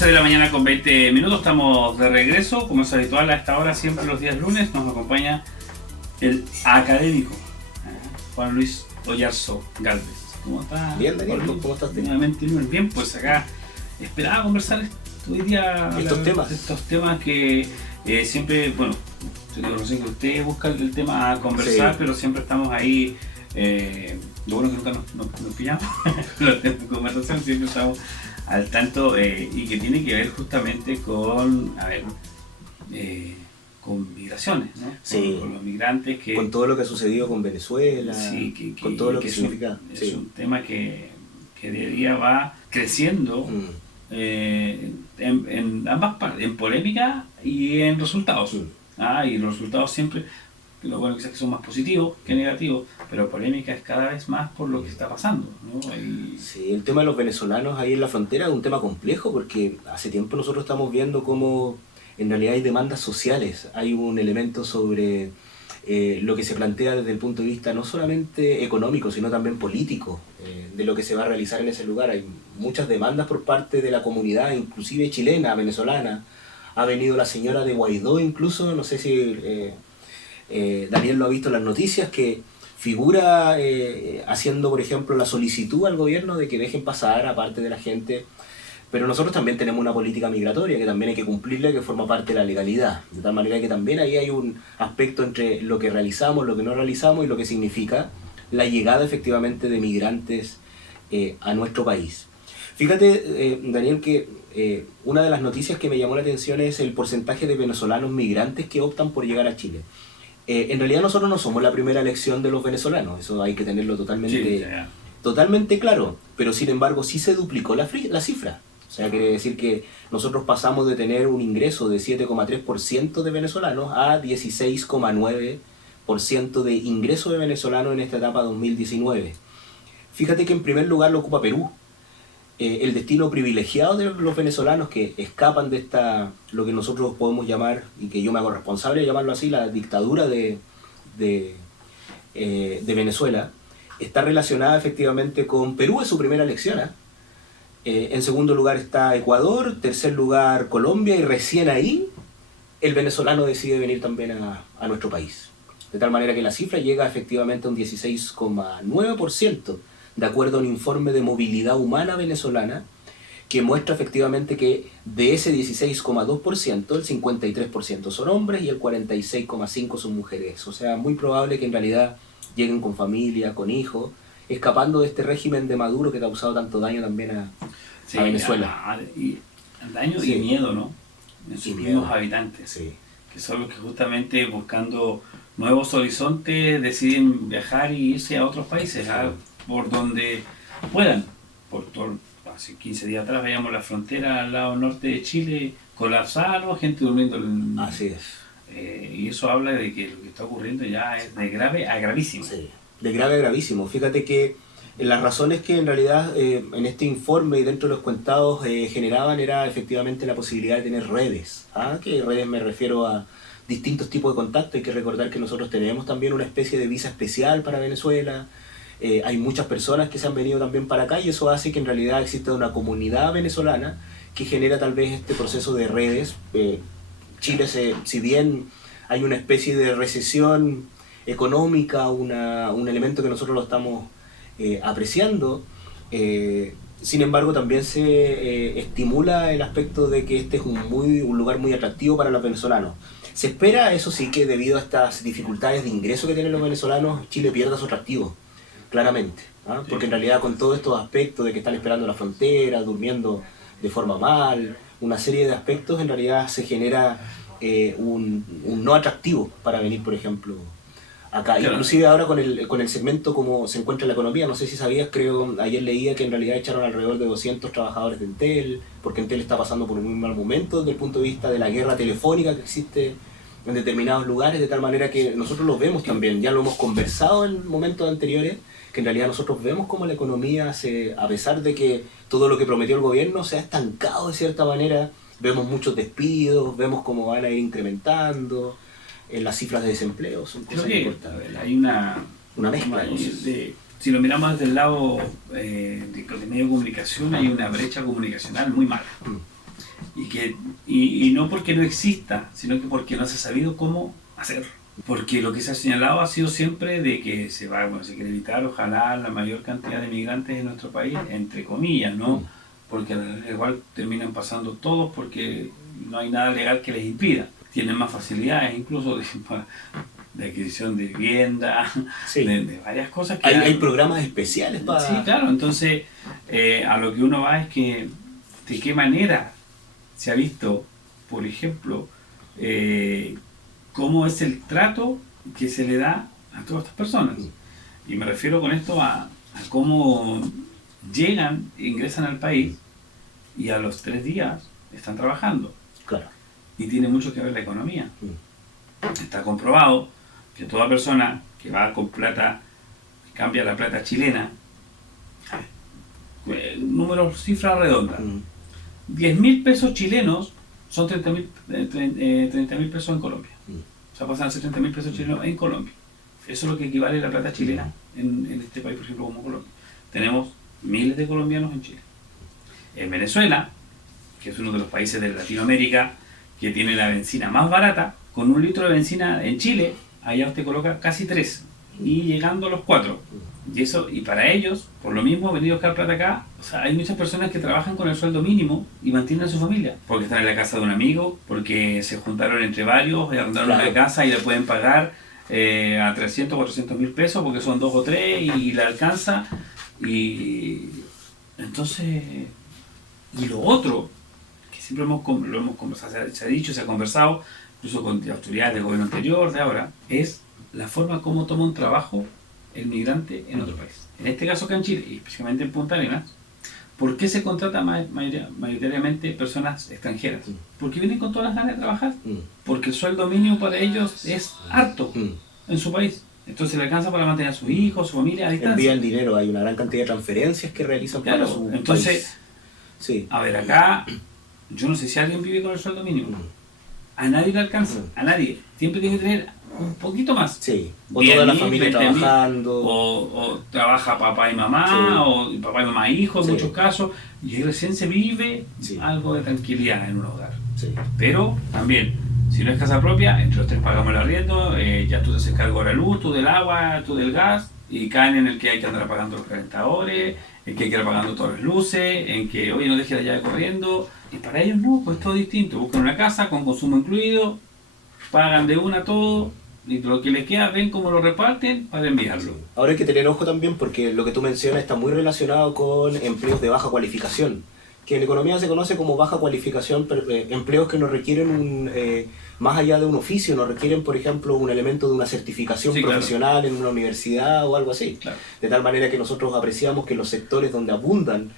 11 de la mañana con 20 minutos, estamos de regreso, como es habitual a esta hora, siempre los días lunes, nos acompaña el académico Juan Luis Oyarzo Galvez. ¿Cómo estás? Bien, Daniel, ¿cómo estás? Nuevamente lunes. Bien, pues acá esperaba conversar hoy día estos temas que siempre, bueno, yo no sé que usted busca el tema a conversar, sí, pero siempre estamos ahí. Lo bueno que nunca nos pillamos los temas de conversación, siempre estamos al tanto y que tiene que ver justamente con, con migraciones, ¿no? Sí. Con los migrantes que... Con todo lo que ha sucedido con Venezuela, sí, con todo lo que significa. Es un tema que día a día va creciendo en ambas partes, en polémica y en resultados. Y los resultados siempre... Lo bueno quizás que son más positivos que negativos, pero polémica es cada vez más por lo que está pasando, ¿no? Sí, el tema de los venezolanos ahí en la frontera es un tema complejo porque hace tiempo nosotros estamos viendo cómo en realidad hay demandas sociales, hay un elemento sobre lo que se plantea desde el punto de vista no solamente económico, sino también político, de lo que se va a realizar en ese lugar. Hay muchas demandas por parte de la comunidad, inclusive chilena, venezolana. Ha venido la señora de Guaidó incluso, no sé si... Daniel lo ha visto en las noticias, que figura haciendo, por ejemplo, la solicitud al gobierno de que dejen pasar a parte de la gente, pero nosotros también tenemos una política migratoria que también hay que cumplirla, que forma parte de la legalidad, de tal manera que también ahí hay un aspecto entre lo que realizamos, lo que no realizamos y lo que significa la llegada efectivamente de migrantes a nuestro país. Fíjate, Daniel, que una de las noticias que me llamó la atención es el porcentaje de venezolanos migrantes que optan por llegar a Chile. En realidad nosotros no somos la primera elección de los venezolanos, eso hay que tenerlo totalmente claro, pero sin embargo sí se duplicó la cifra. O sea, quiere decir que nosotros pasamos de tener un ingreso de 7,3% de venezolanos a 16,9% de ingreso de venezolanos en esta etapa 2019. Fíjate que en primer lugar lo ocupa Perú. El destino privilegiado de los venezolanos que escapan de esta, lo que nosotros podemos llamar, y que yo me hago responsable de llamarlo así, la dictadura de Venezuela, está relacionada efectivamente con Perú, es su primera elección. En segundo lugar está Ecuador, tercer lugar Colombia, y recién ahí el venezolano decide venir también a nuestro país. De tal manera que la cifra llega efectivamente a un 16,9%. De acuerdo a un informe de movilidad humana venezolana, que muestra efectivamente que de ese 16,2%, el 53% son hombres y el 46,5% son mujeres. O sea, muy probable que en realidad lleguen con familia, con hijos, escapando de este régimen de Maduro que ha causado tanto daño también a Venezuela. Daño y miedo, ¿no? En sus mismos habitantes, sí, que son los que justamente buscando nuevos horizontes deciden viajar y irse a otros países, por donde puedan. Hace 15 días atrás veíamos la frontera al lado norte de Chile colapsada, gente durmiendo. Así es. Y eso habla de que lo que está ocurriendo ya es de grave a gravísimo. Sí, de grave a gravísimo. Fíjate que las razones que en realidad en este informe y dentro de los cuentados generaban era efectivamente la posibilidad de tener redes. Que redes me refiero a distintos tipos de contactos. Hay que recordar que nosotros tenemos también una especie de visa especial para Venezuela. Hay muchas personas que se han venido también para acá y eso hace que en realidad exista una comunidad venezolana que genera tal vez este proceso de redes. Chile, si bien hay una especie de recesión económica, un elemento que nosotros lo estamos apreciando, sin embargo también se estimula el aspecto de que este es un lugar muy atractivo para los venezolanos. Se espera, eso sí, que debido a estas dificultades de ingreso que tienen los venezolanos, Chile pierda su atractivo. Claramente, porque en realidad con todos estos aspectos de que están esperando la frontera, durmiendo de forma mal, una serie de aspectos, en realidad se genera un no atractivo para venir, por ejemplo, acá. Claro. Inclusive ahora con el segmento como se encuentra la economía, no sé si sabías, creo, ayer leía que en realidad echaron alrededor de 200 trabajadores de Entel, porque Entel está pasando por un muy mal momento desde el punto de vista de la guerra telefónica que existe en determinados lugares, de tal manera que nosotros lo vemos también, ya lo hemos conversado en momentos anteriores, que en realidad nosotros vemos cómo la economía, a pesar de que todo lo que prometió el gobierno se ha estancado de cierta manera, vemos muchos despidos, vemos cómo van a ir incrementando las cifras de desempleo. Son cosas importantes. Hay una mezcla. Si lo miramos desde el lado de medio de comunicación, hay una brecha comunicacional muy mala. Y no porque no exista, sino que porque no se ha sabido cómo hacer. Porque lo que se ha señalado ha sido siempre de que se quiere evitar, ojalá, la mayor cantidad de migrantes en nuestro país, entre comillas, ¿no? Porque igual terminan pasando todos porque no hay nada legal que les impida. Tienen más facilidades, incluso de adquisición de vivienda, sí, de varias cosas. Que hay programas especiales para... Sí, claro. Entonces, a lo que uno va es que de qué manera se ha visto, por ejemplo, cómo es el trato que se le da a todas estas personas. Y me refiero con esto a cómo llegan, ingresan al país y a los 3 días están trabajando. Claro. Y tiene mucho que ver la economía. Está comprobado que toda persona que va con plata, que cambia la plata chilena, números, cifras redondas, 10.000 pesos chilenos son 30.000 pesos en Colombia. O sea, pasan a ser 30.000 pesos chilenos en Colombia. Eso es lo que equivale a la plata chilena en este país, por ejemplo, como Colombia. Tenemos miles de colombianos en Chile. En Venezuela, que es uno de los países de Latinoamérica que tiene la benzina más barata, con 1 litro de benzina en Chile, allá usted coloca casi 3, y llegando a los 4. Y para ellos, por lo mismo, venir a buscar plata acá, o sea, hay muchas personas que trabajan con el sueldo mínimo y mantienen a su familia, porque están en la casa de un amigo, porque se juntaron entre varios y arrendaron una casa y le pueden pagar a 300 o 400.000 pesos, porque son 2 o 3 y le alcanza. Y entonces, y lo otro, que siempre lo hemos conversado, se ha dicho, se ha conversado, incluso con autoridades del gobierno anterior, de ahora, es la forma como toma un trabajo el migrante en otro país. En este caso acá en Chile, y especialmente en Punta Arenas, ¿por qué se contrata mayoritariamente personas extranjeras? Porque vienen con todas las ganas de trabajar. Porque el sueldo mínimo para ellos es harto en su país. Entonces le alcanza para mantener a sus hijos, su familia a distancia. Envían dinero, hay una gran cantidad de transferencias que realizan para su país. Entonces, sí. A ver, acá, yo no sé si alguien vive con el sueldo mínimo. A nadie le alcanza, a nadie. Siempre tiene que tener un poquito más. Sí. O toda la familia trabajando. O trabaja papá y mamá, sí, o papá y mamá e hijos, en muchos casos. Y ahí recién se vive algo de tranquilidad en un hogar. Sí. Pero también, si no es casa propia, entre los 3 pagamos el arriendo, ya tú te haces cargo de la luz, tú del agua, tú del gas, y caen en el que hay que andar pagando los calentadores, en que hay que ir pagando todas las luces, en que, oye, no dejes la llave corriendo. Y para ellos no, pues todo distinto. Buscan una casa con consumo incluido, pagan de una todo, y lo que les queda ven cómo lo reparten para enviarlo. Ahora hay que tener ojo también porque lo que tú mencionas está muy relacionado con empleos de baja cualificación, que en economía se conoce como baja cualificación, empleos que no requieren más allá de un oficio, no requieren, por ejemplo, un elemento de una certificación profesional en una universidad o algo así. Claro. De tal manera que nosotros apreciamos que los sectores donde abundan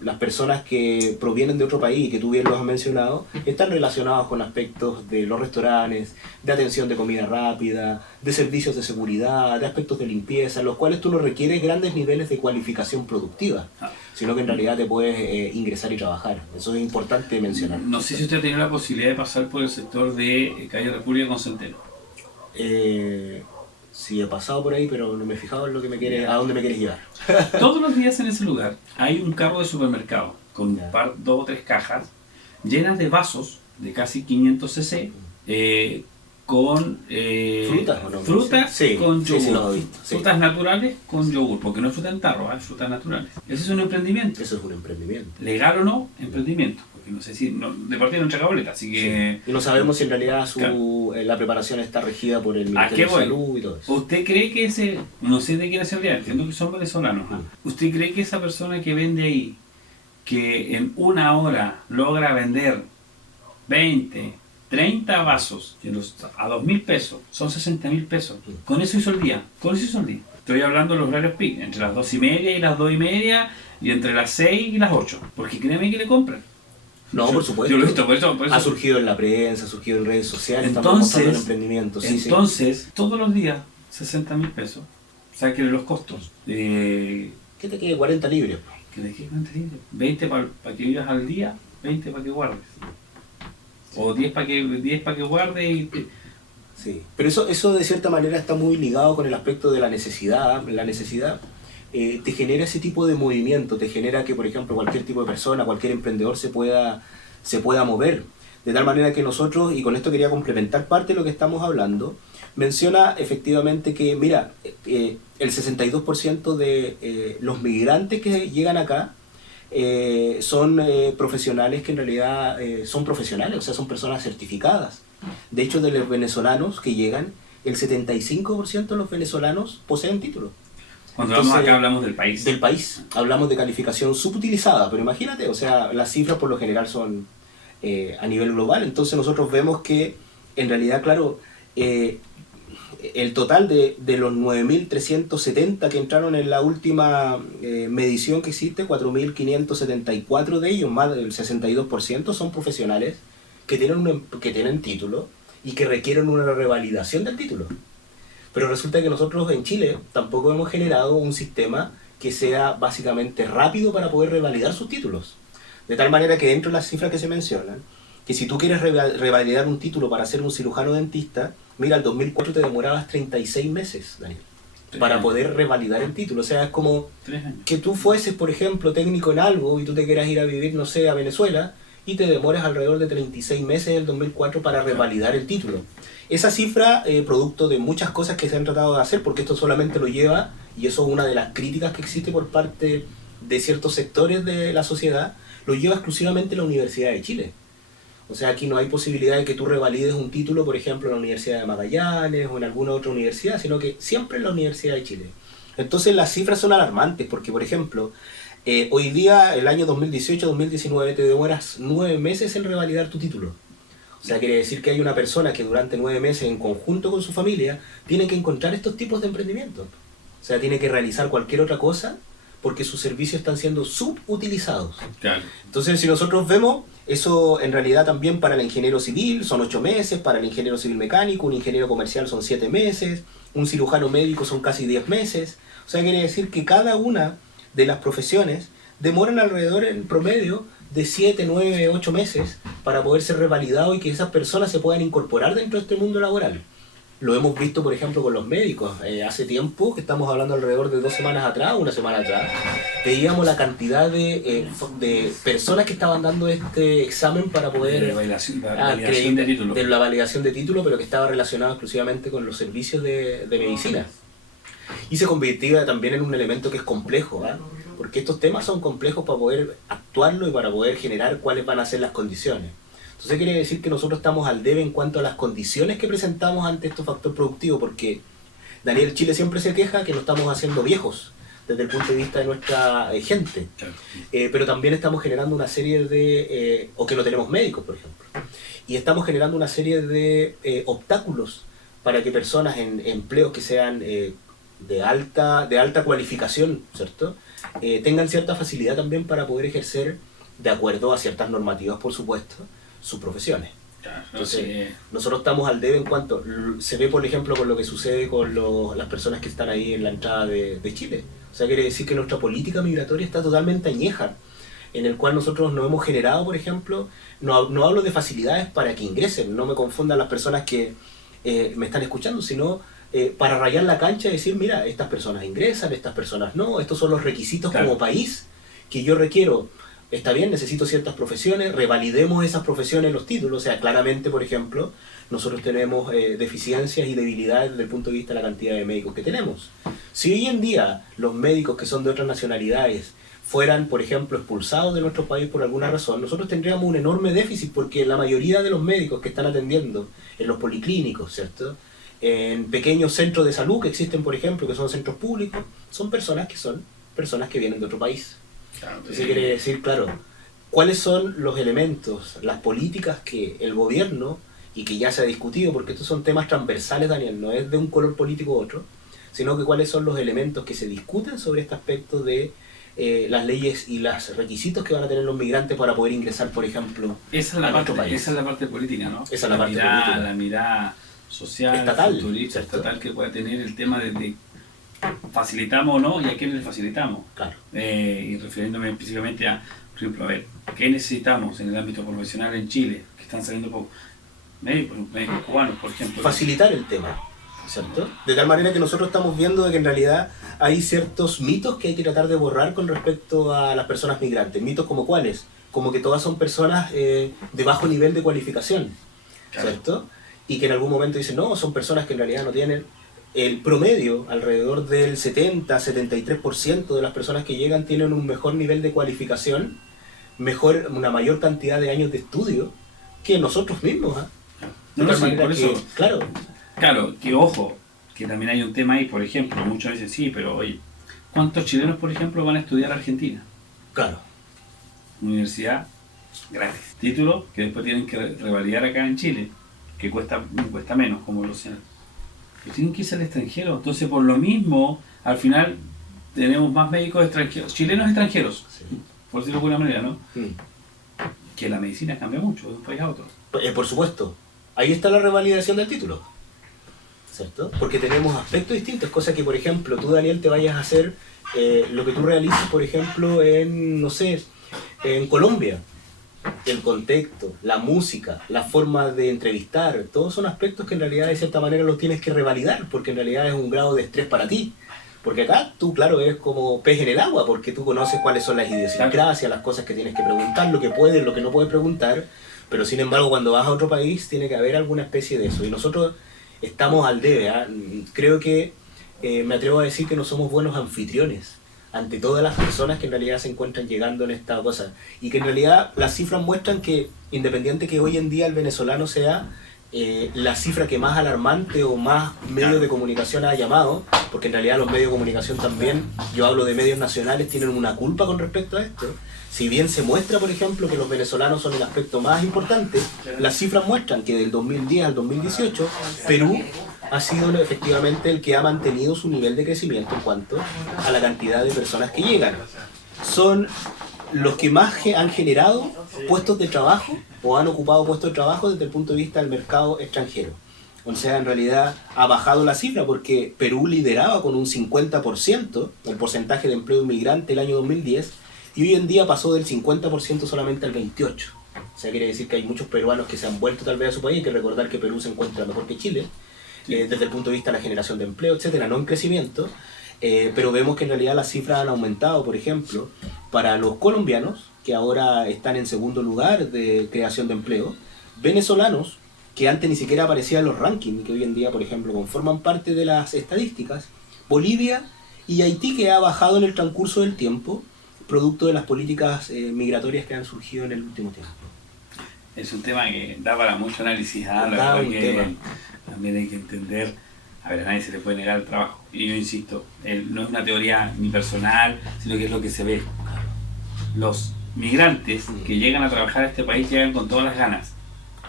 las personas que provienen de otro país, que tú bien los has mencionado, están relacionados con aspectos de los restaurantes, de atención de comida rápida, de servicios de seguridad, de aspectos de limpieza, en los cuales tú no requieres grandes niveles de cualificación productiva, sino que en realidad te puedes ingresar y trabajar. Eso es importante mencionar. No sé si usted ha tenido la posibilidad de pasar por el sector de Calle República con Centeno. Sí, he pasado por ahí, pero no me he fijado en lo que a dónde me quieres llevar. Todos los días en ese lugar hay un carro de supermercado con 2 o 3 cajas llenas de vasos de casi 500 cc con frutas, ¿o no? Frutas sí, con yogur. Sí, lo he visto, sí. Frutas naturales con yogur, porque no es fruta en tarro, hay frutas naturales. Ese es un emprendimiento. Eso es un emprendimiento. Legal o no, emprendimiento. No sé si de partida no entra boleta, así que... Sí. Y no sabemos si en realidad la preparación está regida por el Ministerio de Salud y todo eso. ¿Usted cree que no sé de qué nacionalidad, entiendo que son venezolanos, ¿usted cree que esa persona que vende ahí, que en 1 hora logra vender 20, 30 vasos a 2.000 pesos, son 60.000 pesos, con eso hizo el día, Estoy hablando de los horarios peak, entre las 2:30 y las 2:30, y entre las 6 y las 8, porque créeme que le compran. No, por supuesto. Yo lo he visto, por eso. Ha surgido en la prensa, ha surgido en redes sociales, entonces, en emprendimientos. Entonces, todos los días, 60.000 pesos. Sáquenle los costos. ¿Qué te quede 40 libres? Que te quede 40 libres. 20 para que vivas al día, 20 para que guardes. O 10 para que guardes y... Sí, pero eso de cierta manera está muy ligado con el aspecto de la necesidad. La necesidad te genera ese tipo de movimiento, te genera que, por ejemplo, cualquier tipo de persona, cualquier emprendedor se pueda mover. De tal manera que nosotros, y con esto quería complementar parte de lo que estamos hablando, menciona efectivamente que, mira, el 62% de los migrantes que llegan acá son profesionales que en realidad son profesionales, o sea, son personas certificadas. De hecho, de los venezolanos que llegan, el 75% de los venezolanos poseen título. Cuando hablamos acá hablamos del país. Del país. Hablamos de calificación subutilizada, pero imagínate, o sea, las cifras por lo general son a nivel global. Entonces nosotros vemos que, en realidad, claro, el total de los 9.370 que entraron en la última medición que existe, 4.574 de ellos, más del 62%, son profesionales que tienen título y que requieren una revalidación del título. Pero resulta que nosotros en Chile tampoco hemos generado un sistema que sea básicamente rápido para poder revalidar sus títulos. De tal manera que dentro de las cifras que se mencionan, que si tú quieres revalidar un título para ser un cirujano dentista, mira, el 2004 te demorabas 36 meses, Daniel, para poder revalidar el título. O sea, es como que tú fueses, por ejemplo, técnico en algo y tú te quieras ir a vivir, no sé, a Venezuela, y te demoras alrededor de 36 meses en el 2004 para revalidar el título. Esa cifra, producto de muchas cosas que se han tratado de hacer, porque esto solamente lo lleva, y eso es una de las críticas que existe por parte de ciertos sectores de la sociedad, lo lleva exclusivamente la Universidad de Chile. O sea, aquí no hay posibilidad de que tú revalides un título, por ejemplo, en la Universidad de Magallanes o en alguna otra universidad, sino que siempre en la Universidad de Chile. Entonces las cifras son alarmantes, porque, por ejemplo, hoy día, el año 2018-2019, te demoras 9 meses en revalidar tu título. O sea, quiere decir que hay una persona que durante 9 meses, en conjunto con su familia, tiene que encontrar estos tipos de emprendimientos. O sea, tiene que realizar cualquier otra cosa porque sus servicios están siendo subutilizados. Claro. Entonces, si nosotros vemos, eso en realidad también para el ingeniero civil son 8 meses, para el ingeniero civil mecánico, un ingeniero comercial son 7 meses, un cirujano médico son casi 10 meses. O sea, quiere decir que cada una de las profesiones demoran alrededor en promedio de 7, 9, 8 meses para poder ser revalidado y que esas personas se puedan incorporar dentro de este mundo laboral. Lo hemos visto, por ejemplo, con los médicos. Hace tiempo, que estamos hablando alrededor de 2 semanas atrás, una semana atrás, veíamos la cantidad de personas que estaban dando este examen para poder... De validación de título. De la validación de título, pero que estaba relacionado exclusivamente con los servicios de medicina. Y se convertía también en un elemento que es complejo, ¿eh? Porque estos temas son complejos para poder actuarlo y para poder generar cuáles van a ser las condiciones. Entonces quiere decir que nosotros estamos al debe en cuanto a las condiciones que presentamos ante estos factores productivos, porque Daniel, Chile siempre se queja que nos estamos haciendo viejos desde el punto de vista de nuestra gente, pero también estamos generando una serie de, o que no tenemos médicos, por ejemplo, y estamos generando una serie de obstáculos para que personas en empleos que sean de alta cualificación, ¿cierto? Tengan cierta facilidad también para poder ejercer, de acuerdo a ciertas normativas, por supuesto, sus profesiones. Entonces, nosotros estamos al debe en cuanto se ve, por ejemplo, con lo que sucede con las personas que están ahí en la entrada de Chile. O sea, quiere decir que nuestra política migratoria está totalmente añeja, en el cual nosotros no hemos generado, por ejemplo, no hablo de facilidades para que ingresen, no me confundan las personas que me están escuchando, sino para rayar la cancha y decir, mira, estas personas ingresan, estas personas no, estos son los requisitos como país que yo requiero. Está bien, necesito ciertas profesiones, revalidemos esas profesiones, los títulos. O sea, claramente, por ejemplo, nosotros tenemos deficiencias y debilidades desde el punto de vista de la cantidad de médicos que tenemos. Si hoy en día los médicos que son de otras nacionalidades fueran, por ejemplo, expulsados de nuestro país por alguna razón, nosotros tendríamos un enorme déficit, porque la mayoría de los médicos que están atendiendo en los policlínicos, ¿cierto?, en pequeños centros de salud que existen, por ejemplo, que son centros públicos, son personas que vienen de otro país. Entonces quiere decir, claro, cuáles son los elementos, las políticas que el gobierno, y que ya se ha discutido, porque estos son temas transversales, Daniel, no es de un color político u otro, sino que cuáles son los elementos que se discuten sobre este aspecto de las leyes y los requisitos que van a tener los migrantes para poder ingresar, por ejemplo, a nuestro país. Esa es la parte política, ¿no? Esa es la parte política. La mirada social, estatal, futurista, estatal, que pueda tener el tema de facilitamos o no y a quiénes le facilitamos. Claro. Y refiriéndome específicamente a, por ejemplo, a ver, ¿qué necesitamos en el ámbito profesional en Chile? Que están saliendo médicos cubanos, por ejemplo. Facilitar el tema. ¿cierto? De tal manera que nosotros estamos viendo de que en realidad hay ciertos mitos que hay que tratar de borrar con respecto a las personas migrantes. ¿Mitos como cuáles? Como que todas son personas de bajo nivel de cualificación, ¿cierto? Y que en algún momento dicen, no, son personas que en realidad no tienen... El promedio, alrededor del 70-73% de las personas que llegan tienen un mejor nivel de cualificación, una mayor cantidad de años de estudio que nosotros mismos. Por eso, claro, que ojo, que también hay un tema ahí, por ejemplo, muchos dicen sí, pero oye, ¿cuántos chilenos, por ejemplo, van a estudiar a Argentina? Claro. Universidad gratis. Título que después tienen que revalidar acá en Chile, que cuesta menos, como lo sé. Que tienen que irse al extranjero. Entonces, por lo mismo, al final tenemos más médicos extranjeros, chilenos extranjeros, sí, por decirlo de alguna manera, ¿no? Que la medicina cambia mucho de un país a otro. Por supuesto. Ahí está la revalidación del título, ¿cierto? Porque tenemos aspectos distintos, cosas que, por ejemplo, tú, Daniel, te vayas a hacer lo que tú realizas, por ejemplo, en, no sé, en Colombia. El contexto, la música, la forma de entrevistar, todos son aspectos que en realidad de cierta manera los tienes que revalidar, porque en realidad es un grado de estrés para ti. Porque acá tú, claro, eres como pez en el agua, porque tú conoces cuáles son las idiosincrasias, las cosas que tienes que preguntar, lo que puedes, lo que no puedes preguntar, pero sin embargo cuando vas a otro país tiene que haber alguna especie de eso. Y nosotros estamos al debe, creo que me atrevo a decir que no somos buenos anfitriones ante todas las personas que en realidad se encuentran llegando en esta cosa. Y que en realidad las cifras muestran que, independiente que hoy en día el venezolano sea la cifra que más alarmante o más medios de comunicación ha llamado, porque en realidad los medios de comunicación también, yo hablo de medios nacionales, tienen una culpa con respecto a esto. Si bien se muestra, por ejemplo, que los venezolanos son el aspecto más importante, las cifras muestran que del 2010 al 2018, Perú ha sido efectivamente el que ha mantenido su nivel de crecimiento en cuanto a la cantidad de personas que llegan. Son los que más han generado puestos de trabajo o han ocupado puestos de trabajo desde el punto de vista del mercado extranjero. O sea, en realidad ha bajado la cifra porque Perú lideraba con un 50% el porcentaje de empleo inmigrante el año 2010 y hoy en día pasó del 50% solamente al 28%. O sea, quiere decir que hay muchos peruanos que se han vuelto tal vez a su país. Hay que recordar que Perú se encuentra mejor que Chile, desde el punto de vista de la generación de empleo, etcétera, no en crecimiento, pero vemos que en realidad las cifras han aumentado, por ejemplo, para los colombianos, que ahora están en segundo lugar de creación de empleo, venezolanos, que antes ni siquiera aparecían en los rankings, y que hoy en día, por ejemplo, conforman parte de las estadísticas, Bolivia y Haití, que ha bajado en el transcurso del tiempo, producto de las políticas migratorias que han surgido en el último tiempo. Es un tema que da para mucho análisis, también hay que entender, a ver, a nadie se le puede negar el trabajo, y yo insisto, no es una teoría ni personal, sino que es lo que se ve. Los migrantes que llegan a trabajar a este país llegan con todas las ganas,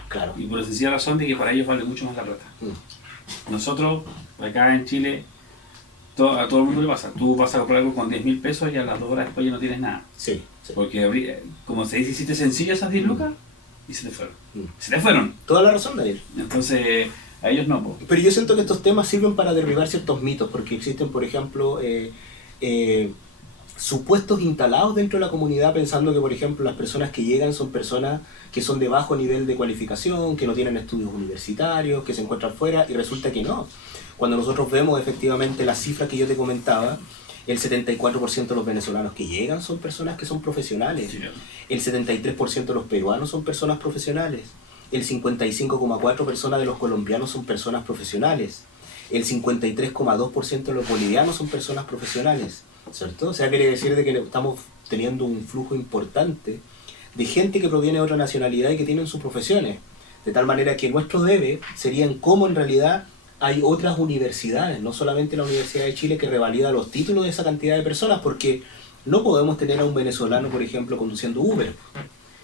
claro, y por la sencilla razón de que para ellos vale mucho más la plata. Nosotros, acá en Chile, a todo el mundo le pasa, tú vas a comprar algo con 10.000 pesos y a las 2 horas después ya no tienes nada. Sí. Porque, como se dice, hiciste sencillo esas 10 lucas y se te fueron. Se te fueron. Toda la razón, Daniel. Entonces, a ellos no. Pero yo siento que estos temas sirven para derribar ciertos mitos, porque existen, por ejemplo, supuestos instalados dentro de la comunidad pensando que, por ejemplo, las personas que llegan son personas que son de bajo nivel de cualificación, que no tienen estudios universitarios, que se encuentran fuera, y resulta que no. Cuando nosotros vemos efectivamente las cifras que yo te comentaba, el 74% de los venezolanos que llegan son personas que son profesionales, el 73% de los peruanos son personas profesionales, el 55,4% de los colombianos son personas profesionales, el 53,2% de los bolivianos son personas profesionales, ¿cierto? O sea, quiere decir de que estamos teniendo un flujo importante de gente que proviene de otra nacionalidad y que tienen sus profesiones, de tal manera que nuestro debe sería en cómo en realidad hay otras universidades, no solamente la Universidad de Chile, que revalida los títulos de esa cantidad de personas, porque no podemos tener a un venezolano, por ejemplo, conduciendo Uber,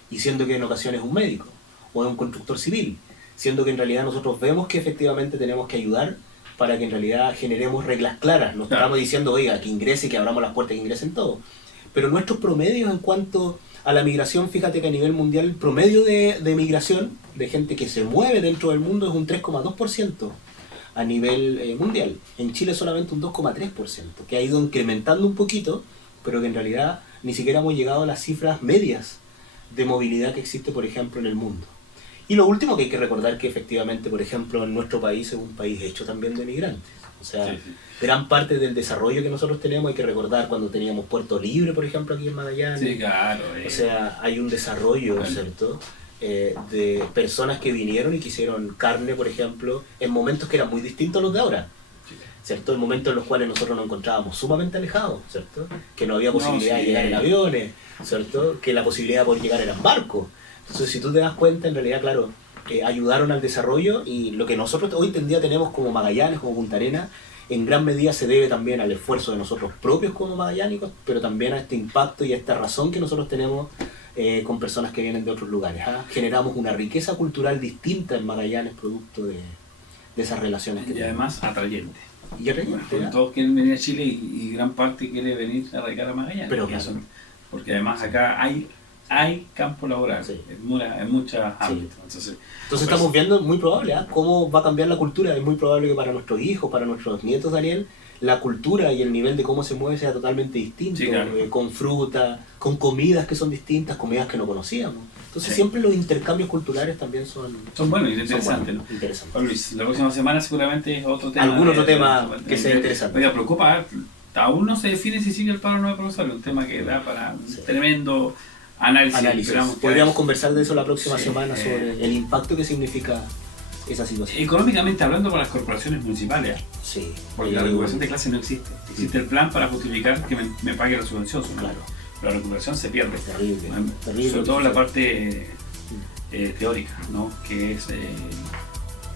y siendo que en ocasiones es un médico, o es un constructor civil, siendo que en realidad nosotros vemos que efectivamente tenemos que ayudar para que en realidad generemos reglas claras. No estamos diciendo, oiga, que ingrese y que abramos las puertas y que ingresen todos. Pero nuestros promedios en cuanto a la migración, fíjate que a nivel mundial el promedio de migración, de gente que se mueve dentro del mundo, es un 3,2%. A nivel mundial. En Chile solamente un 2,3%, que ha ido incrementando un poquito, pero que en realidad ni siquiera hemos llegado a las cifras medias de movilidad que existe, por ejemplo, en el mundo. Y lo último que hay que recordar que efectivamente, por ejemplo, en nuestro país es un país hecho también de migrantes. O sea, gran parte del desarrollo que nosotros tenemos, hay que recordar cuando teníamos Puerto Libre, por ejemplo, aquí en Magallanes. Sí, claro. O sea, hay un desarrollo, ¿cierto? De personas que vinieron y que hicieron carne, por ejemplo, en momentos que eran muy distintos a los de ahora. ¿Cierto? En momentos en los cuales nosotros nos encontrábamos sumamente alejados, ¿cierto? Que no había posibilidad de llegar en aviones, ¿cierto? Que la posibilidad de poder llegar era en barco. Entonces, si tú te das cuenta, en realidad, claro, ayudaron al desarrollo, y lo que nosotros hoy en día tenemos como Magallanes, como Punta Arenas, en gran medida se debe también al esfuerzo de nosotros propios como magallánicos, pero también a este impacto y a esta razón que nosotros tenemos con personas que vienen de otros lugares. Generamos una riqueza cultural distinta en Magallanes, producto de esas relaciones que tenemos. Y además atrayente. Y atrayente, porque todos quieren venir a Chile y gran parte quiere venir a radicar a Magallanes. Pero porque además acá hay campo laboral, en muchos ámbitos. Entonces estamos viendo, muy probable, cómo va a cambiar la cultura. Es muy probable que para nuestros hijos, para nuestros nietos, Daniel, la cultura y el nivel de cómo se mueve sea totalmente distinto, con fruta, con comidas que son distintas, comidas que no conocíamos. Entonces siempre los intercambios culturales también son buenos y interesantes. ¿No? Interesantes. Luis, la próxima semana seguramente es otro tema. Algún otro tema que sea interesante. Me preocupa, aún no se define si sigue el paro o no de profesor, un tema que da para un tremendo análisis. Podríamos conversar de eso la próxima semana, sobre el impacto que significa esa situación. Económicamente hablando, para las corporaciones municipales. Sí. Porque la recuperación de clase no existe. Existe el plan para justificar que me pague la subvención. Claro. Pero la recuperación se pierde. Terrible. Sobre todo la parte teórica, ¿no? Que es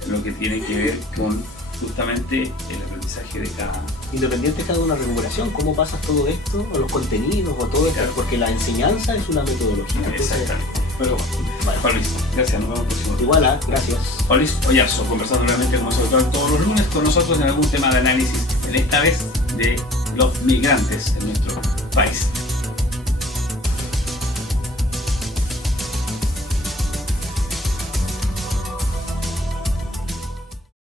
lo que tiene que ver con justamente el aprendizaje de cada... Independiente de una recuperación, ¿cómo pasas todo esto? O los contenidos, o todo esto, porque la enseñanza es una metodología. Exactamente. Pero bueno, Juan Luis, gracias, nos vemos próximo. Igual, gracias. Juan Luis Oyarzo, conversando nuevamente como nosotros todos los lunes con nosotros en algún tema de análisis, en esta vez de los migrantes en nuestro país.